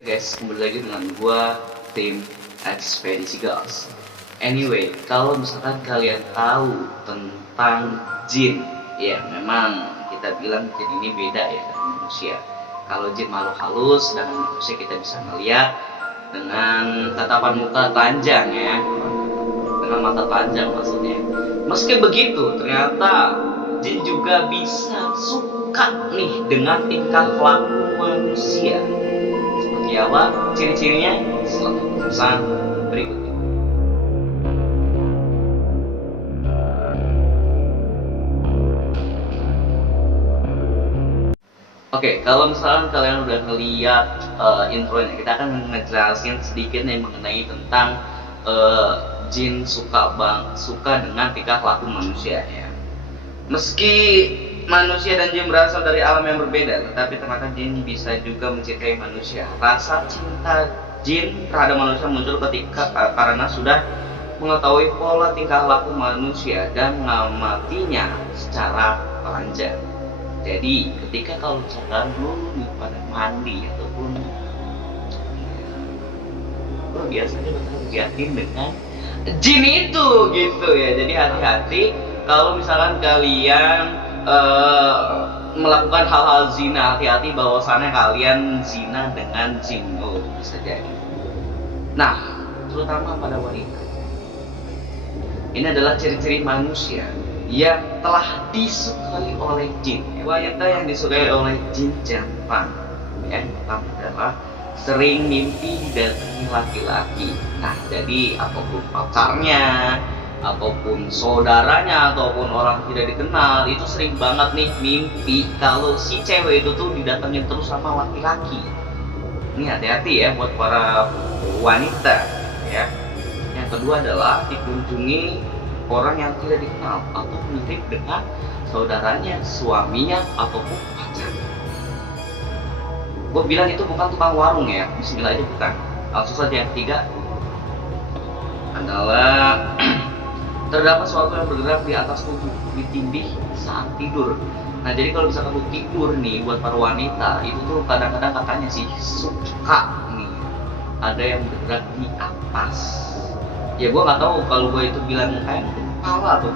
Guys, kembali lagi dengan gua tim Ekspedisi Girls. Anyway, kalau misalkan kalian tahu tentang jin, ya memang kita bilang jin ini beda ya dengan manusia. Kalau jin makhluk halus, dan manusia kita bisa melihat dengan tatapan muka telanjang ya, dengan mata telanjang maksudnya. Meski begitu, ternyata jin juga bisa suka nih dengan tingkah laku manusia. Seperti apa ciri-cirinya? Selamat pesan berikut ini. Oke, kalau misalkan kalian udah ngeliat intronya, kita akan ngejelasin sedikit nih mengenai tentang jin suka dengan tingkah laku manusia ya. Meski manusia dan jin berasal dari alam yang berbeda, tetapi ternyata jin bisa juga mencintai manusia. Rasa cinta jin terhadap manusia muncul ketika karena sudah mengetahui pola tingkah laku manusia dan mengamatinya secara telanjang. Jadi ketika kalau misalkan lu pada mandi ataupun lu biasanya bakal liatin dengan jin itu gitu ya. Jadi hati-hati kalau misalkan kalian melakukan hal-hal zina, hati-hati bahwasannya kalian zina dengan jin. Bisa jadi. Nah, terutama pada wanita, ini adalah ciri-ciri manusia yang telah disukai oleh jin. Wanita yang disukai oleh jin jantan yang pertama adalah sering mimpi didatangi laki-laki. Nah, jadi apapun pacarnya, ataupun saudaranya, ataupun orang tidak dikenal, itu sering banget nih mimpi kalau si cewek itu tuh didatengin terus sama laki-laki. Ini hati-hati ya buat para wanita ya. Yang kedua adalah dikunjungi orang yang tidak dikenal atau mirip dengan saudaranya, suaminya, ataupun pacarnya. Gue bilang itu bukan tukang warung ya, bismillah aja bukan. Langsung saja yang ketiga adalah terdapat sesuatu yang bergerak di atas tubuh, ditindih saat tidur. Nah, jadi kalau misalkan lu tidur nih, buat para wanita itu tuh kadang-kadang katanya sih suka nih ada yang bergerak di atas. Ya gue nggak tahu kalau gue itu bilang kayak kepala atau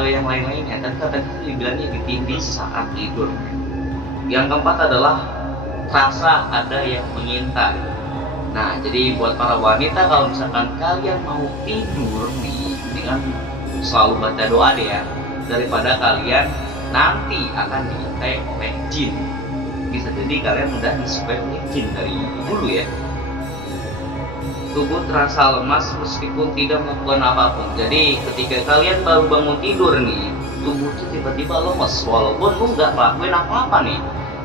yang lain-lainnya, dan katanya dibilangnya ditindih saat tidur. Yang keempat adalah rasa ada yang mengintai. Nah, jadi buat para wanita kalau misalkan kalian mau tidur nih, dengan selalu baca doa deh ya, daripada kalian nanti akan diintai oleh jin. Bisa jadi kalian udah disukai oleh jin dari dulu ya. Tubuh terasa lemas meskipun tidak melakukan apapun. Jadi ketika kalian baru bangun tidur nih, tubuh tuh tiba-tiba lemes walaupun lu nggak ngelakuin apa-apa nih,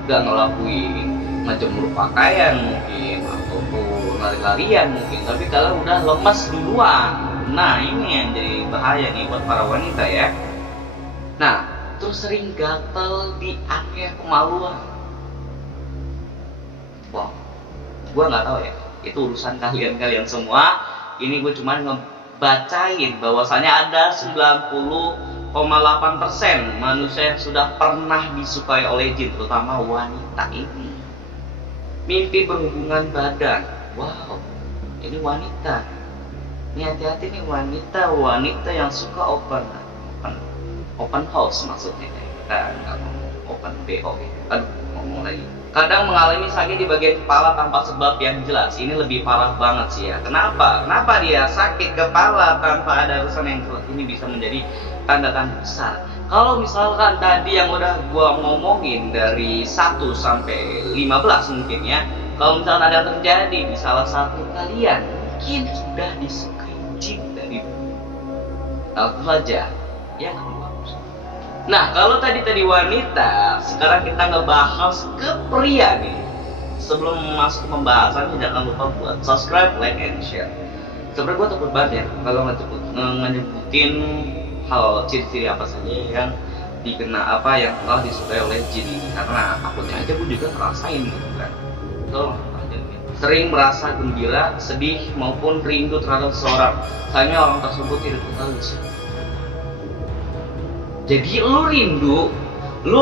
nggak ngelakuin ngejemur pakaian mungkin ataupun lari-larian mungkin, tapi kalian udah lemes duluan. Nah, ini yang jadi bahaya nih buat para wanita ya. Nah, terus sering gatal di area kemaluan. Wow, gua nggak tahu ya, itu urusan kalian semua. Ini gue cuma ngebacain bahwasanya ada 90,8% manusia yang sudah pernah disukai oleh jin, terutama wanita ini. Mimpi berhubungan badan. Wow, ini wanita. Ini hati-hati nih wanita yang suka open house maksudnya. Kita nggak ngomong open BO ya. Aduh, ngomong lagi. Kadang mengalami sakit di bagian kepala tanpa sebab yang jelas. Ini lebih parah banget sih ya. Kenapa dia sakit kepala tanpa ada alasan yang jelas? Ini bisa menjadi tanda-tanda besar. Kalau misalkan tadi yang udah gua ngomongin dari 1 sampai 15 mungkin ya, kalau misalkan ada yang terjadi di salah satu kalian, mungkin sudah disukai jin dari dulu. Langsung saja yang kedua. Nah, kalau tadi wanita, sekarang kita ngebahas ke pria nih. Sebelum masuk ke pembahasannya, jangan lupa buat subscribe, like, and share. Sebenarnya gue takut banget ya kalau ngesebutin hal ciri-ciri apa saja yang yang telah disukai oleh jin ini, karena takutnya aja gue juga ngerasain gitu kan. Sering merasa gembira, sedih maupun rindu terhadap seseorang, sayangnya orang tersebut tidak tahu siapa. Jadi lu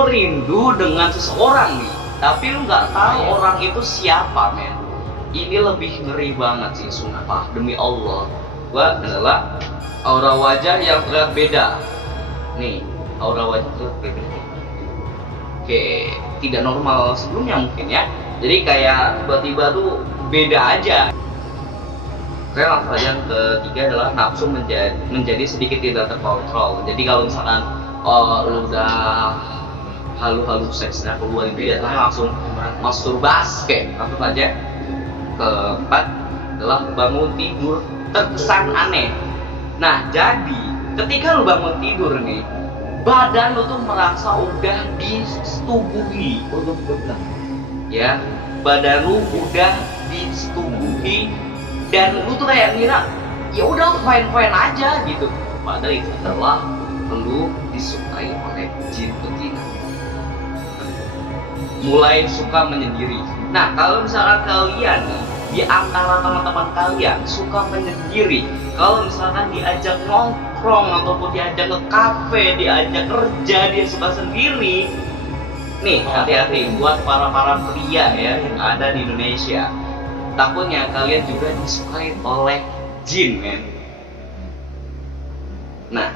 rindu dengan seseorang nih, tapi lu nggak tahu orang itu siapa men. ini lebih ngeri banget sih, sumpah demi Allah. Gua adalah aura wajah yang terlihat beda. Nih, aura wajah terlihat beda. Oke, tidak normal sebelumnya mungkin ya. Jadi kayak tiba-tiba tuh beda aja. Oke, langsung aja yang ketiga adalah nafsu menjadi sedikit tidak terkontrol. Jadi kalau misalkan lu udah halu-halu seksnya keluar itu ya langsung masturbasi. Langsung aja. Keempat adalah bangun tidur terkesan aneh. Nah, jadi ketika lu bangun tidur nih, badan lu tuh merasa udah disetubuhi. Ya, badan lu udah disetubuhi dan lu tuh kayak ngira ya udah fine aja gitu. Padahal itu adalah lu disukai oleh jin betina. Mulai suka menyendiri. Nah, kalau misalkan kalian di antara teman-teman kalian suka menyendiri, kalau misalkan diajak nongkrong ataupun diajak ke kafe, diajak kerja, dia suka sendiri. Nih, hati-hati buat para pria ya yang ada di Indonesia. Takutnya kalian juga disukai oleh jin, men. Nah,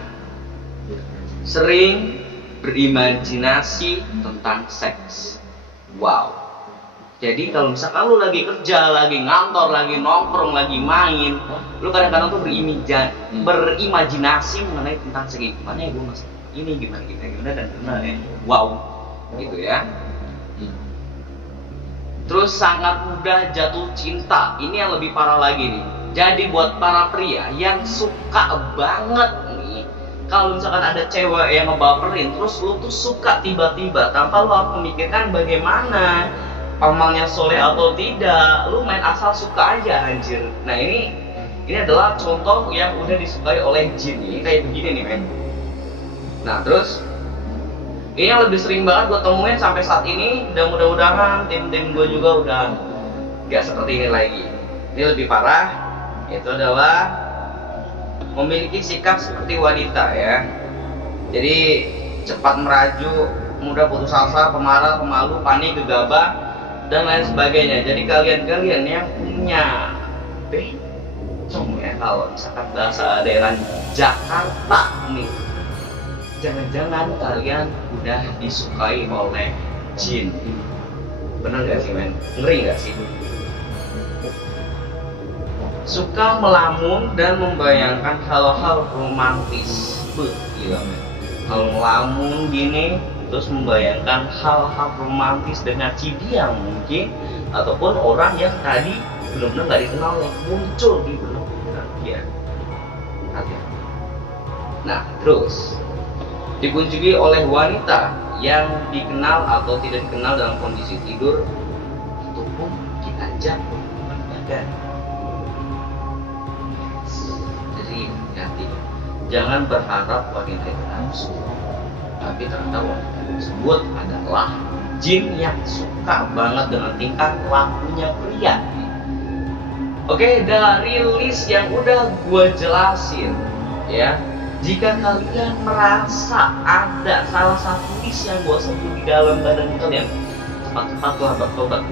sering berimajinasi tentang seks. Wow. Jadi kalau misalkan lu lagi kerja, lagi ngantor, lagi nongkrong, lagi main, lu kadang-kadang tuh berimajinasi mengenai tentang segi gimana ya gue masih ini gimana dan gimana ya. Wow, gitu ya. Terus sangat mudah jatuh cinta. Ini yang lebih parah lagi nih. Jadi buat para pria yang suka banget nih, kalau misalkan ada cewek yang ngebaperin, terus lu tuh suka tiba-tiba tanpa lu harus memikirkan bagaimana amalnya soleh atau tidak, lu main asal suka aja anjir. Nah ini adalah contoh yang udah disukai oleh jin. Ini kayak begini nih, men. Nah terus ini yang lebih sering banget gue temuin sampai saat ini, dan mudah-mudahan tim gue juga udah gak seperti ini lagi. Ini lebih parah, itu adalah memiliki sikap seperti wanita ya. Jadi cepat merajuk, mudah putus asa, pemarah, pemalu, panik, gegabah, dan lain sebagainya. Jadi kalian yang punya bencong ya, kalau misalkan bahasa daerah Jakarta nih, jangan-jangan kalian udah disukai oleh jin. Bener gak sih, men? Ngeri gak sih? Suka melamun dan membayangkan hal-hal romantis. Gila, men. Kalau melamun gini, terus membayangkan hal-hal romantis dengan si dia mungkin, ataupun orang yang tadi benar-benar gak dikenal yang muncul di benak dia. Nah, terus dikunjungi oleh wanita yang dikenal atau tidak dikenal dalam kondisi tidur ataupun diajak berhubungan badan. Jadi hati, jangan berharap wanita itu nafsu, tapi ternyata wanita tersebut adalah jin yang suka banget dengan tingkah lakunya pria. Oke, dari list yang udah gue jelasin ya, jika kalian merasa ada salah satu list yang gue sebut di dalam badan kalian, cepat-cepatlah bertobat.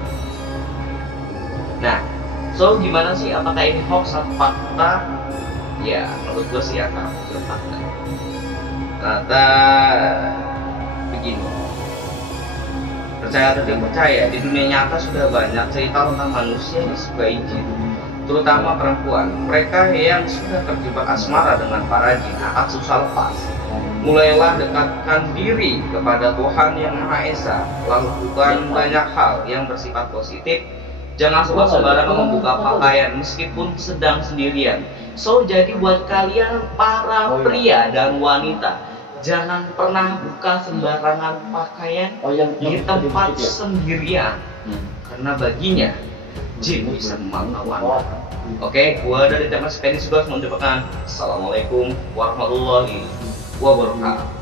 Nah, so gimana sih? Apakah ini hoax atau fakta? Ya, menurut gue sih akan fakta. Ternyata begini. Percaya atau tidak percaya, di dunia nyata sudah banyak cerita tentang manusia yang disukai jin, terutama perempuan. Mereka yang sudah terjebak asmara dengan para jin akan susah lepas. Mulailah dekatkan diri kepada Tuhan Yang Maha Esa, lakukan banyak hal yang bersifat positif. Jangan sembarangan membuka pakaian meskipun sedang sendirian. So, jadi buat kalian para pria dan wanita, jangan pernah buka sembarangan pakaian di tempat sendirian, karena baginya jin bisa melawan. Oke, gua dari Teman Spending juga mengucapkan Assalamualaikum warahmatullahi wabarakatuh.